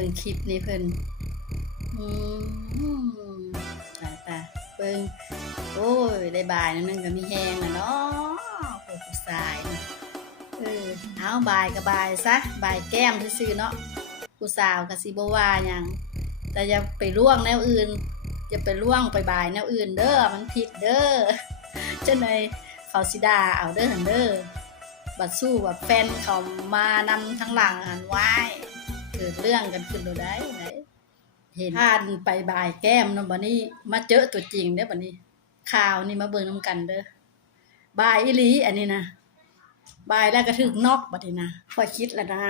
บิ่งคลิปนี้เพิ่นอืตายๆเบิ่งโอ้ยได้บ่ายนึงก็มีแฮงแล้วเนาะพวกผู้ชายเอาบ่ายก็บ่ายซะบ่ายแก้มซื่อๆเนาะผู้สาวก็สิบ่ว่าหยังแต่อย่าไปล่วงแนวอื่นอย่าไปล่วงไปบ่ายแนวอื่นเด้อมันผิดเด้อจังได๋เขาสิด่าเอาเด้อหั่นเด้อบัดสู้แบบแฟนเขามานำทั้งหลังหันว้ายเกิดเรื่องกันขึ้นโดได้ไหนเห็นผ่านไปบ่ายแก้มเนาะบัดนี้มาเจอตัวจริงเด้อบัดนี้ข่าวนี่มาเบิ่งนำกันเด้อบ่ายอีหลีอันนี้นะบ่ายแล้วก็ถึกนอกบัดนี้นะข้อยคิดแล้วนะ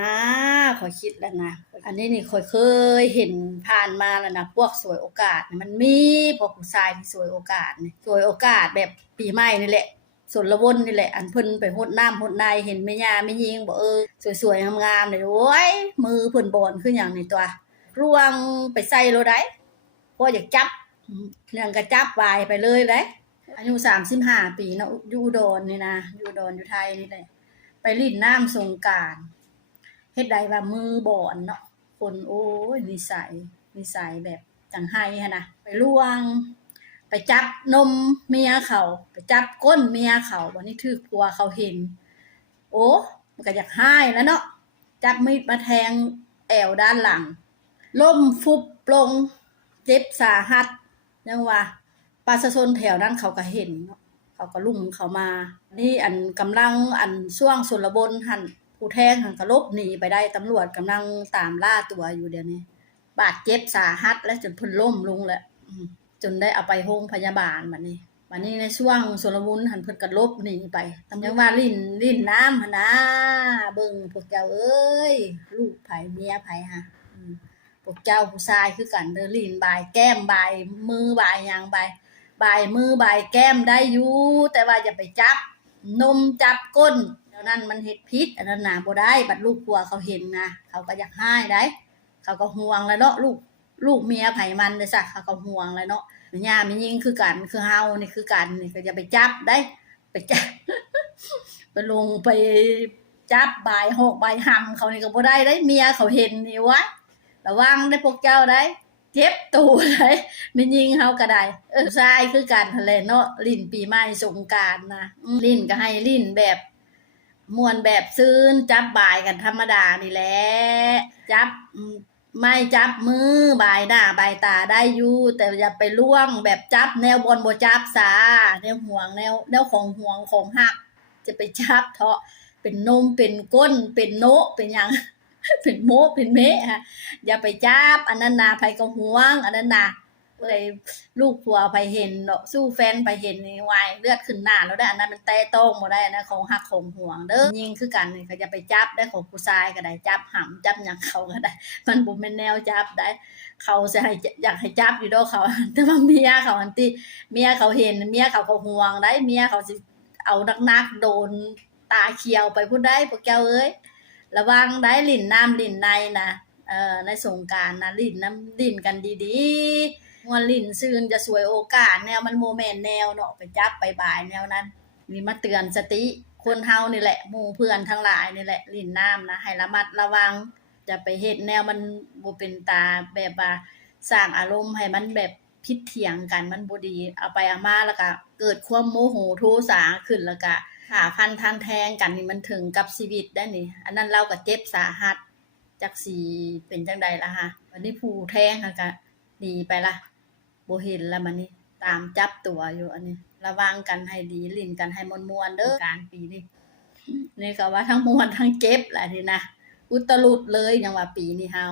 อันนี้นี่ข้อยเคยเห็นผ่านมาแล้วนะพวกสวยโอกาสมันมีพวกผู้ชายที่สวยโอกาสนี่สวยโอกาสแบบปีใหม่นี่แหละสนละวนนี่แหละอันเพิ่นไปรดน้ำรดในเห็นแม่ย่าแม่ยิงบ่สวยๆงามๆนี่โอ้ยมือเพิ่นบ่อนคือหยังนี่ตัวร่วงไปใส่โลดได้พออยากจับเรื่องก็จับวายไปเลยเด้อายุ35ปีเนาะอยู่อุดรนี่นะอยู่อุดรอยู่ไทยนี่แหละไปเล่นน้ำสงกรานต์เฮ็ดใดว่ามือบ่อนเนาะคนโอ้ยนิสัยแบบจังไห้หั่นน่ะไปล่วงไปจับนมเมียเขาไปจับก้นเมียเขาบัดนี้ถูกผัวเขาเห็นโอ้มันก็อยากหายแล้วเนาะจับมีดมาแทงแอวด้านหลังล้มฟุบลงเจ็บสาหัสยังว่าประชาชนแถวนั้นเขาก็เห็นเนาะเขาก็ลุ่มเขามานี่อันกำลังอันช่วงชนบทหั่นผู้แทงหั่นก็หลบหนีไปได้ตำรวจกำลังตามล่าตัวอยู่เดี๋ยวนี้บาดเจ็บสาหัสและจนเพิ่นล้มลงแล้วจนได้เอาไปโรงพยาบาลบัดนี้ในช่วงชุลมุนหั่นเพิ่นก็หลบหนีไปตำยังว่าลิ้นน้ำหั่นนะเบิ่งพวกเจ้าเอ้ยลูกไผเมียไผหะพวกเจ้าผู้ชายคือกันเด้อลิ้นบ่ายแก้มบ่ายมือบ่ายหยังบ่ายมือบ่ายแก้มได้อยู่แต่ว่าอย่าไปจับนมจับก้นเดี๋ยวนั้นมันเฮ็ดผิดอันนั้นน่ะบ่ได้บัดลูกผัวเขาเห็นนะเขาก็อยากหายได้เขาก็ห่วงแล้วเนาะลูกเมียไผมันเด้อซะเขาก็ห่วงแล้วเนาะแม่ย่าแม่ยิงคือกันคือเฮานี่คือกันนี่ก็อย่าไปจับได้ไปจับ ไปลงไปจับบ่ายหอกบ่ายหำเขานี่ก็บ่ได้เด้เมียเขาเห็นนี่วะระวังได้พวกเจ้าได้เจ็บตัวได้แม่ยิงเฮาก็ได้ผู้ชายคือกันนั่นแหละเนาะลิ้นปีใหม่สงกรานต์นะลิ้นก็ให้ลิ้นแบบม่วนแบบซื่นจับบ่ายกันธรรมดานี่แหละจับไม่จับมือบ่ายหน้าบ่ายตาได้อยู่แต่อย่าไปล่วงแบบจับแนวบนบ่จับซาแนวห่วงแนวของห่วงของหักจะไปจับเถาะเป็นนมเป็นก้นเป็นโนะเป็นหยัง เป็นโมเป็นเมะฮะอย่าไปจับอันนั้นน่ะไผก็ห่วงอันนั้นน่ะเลยลูกผัวไผเห็นเนาะสู้แฟนไผเห็นนี่วายเลือดขึ้นหน้าแล้วได้อันนั้นมันแตะต้องบ่ได้นะของหักของห่วงเด้อยิงคือกันนี่ก็อย่าไปจับได้ของผู้ชายก็ได้จับหำจับหยังเขาก็ได้มันบ่แม่นแนวจับได้เขาสิให้อยากให้จับอยู่ดอกเขาแต่ว่าเมียเขาอันติเมียเขาเห็นเมียเขาก็ห่วงได้เมียเขาสิเอานักๆโดนตาเขียวไปพุ่นได้พวกเจ้าเอ้ยระวังได้ลิ้นน้ำลิ้นในนะในสงกรานต์นะลิ้นน้ำลิ้นกันดีๆม่วนลิ้นซื่นจะสวยโอกาสแนวมันบ่แม่นแนวเนาะไปจับไปบ่ายแนวนั้นนี่มาเตือนสติคนเฮานี่แหละหมู่เพื่อนทั้งหลายนี่แหละลิ้นน้ำนะให้ระมัดระวังจะไปเฮ็ดแนวมันบ่เป็นตาแบบว่าสร้างอารมณ์ให้มันแบบผิดเถียงกันมันบ่ดีเอาไปเอามาแล้วก็เกิดความโมโหโทสะขึ้นแล้วก็ฆ่าฟันทันแทงกันนี่มันถึงกับชีวิตได้นี่อันนั้นเราก็เจ็บสาหัสจักสิเป็นจังใดล่ะฮะวันนี้ผู้แทงก็หนีไปละบ่เห็นแล้วบัดนี้ตามจับตัวอยู่อันนี้ระวังกันให้ดีลิ้นกันให้ม่วนๆเด้อการปีนี้นี่ก็ว่าทั้งม่วนทั้งเจ็บแหละนี่นะอุตลุดเลยยังว่าปีนี้เฮา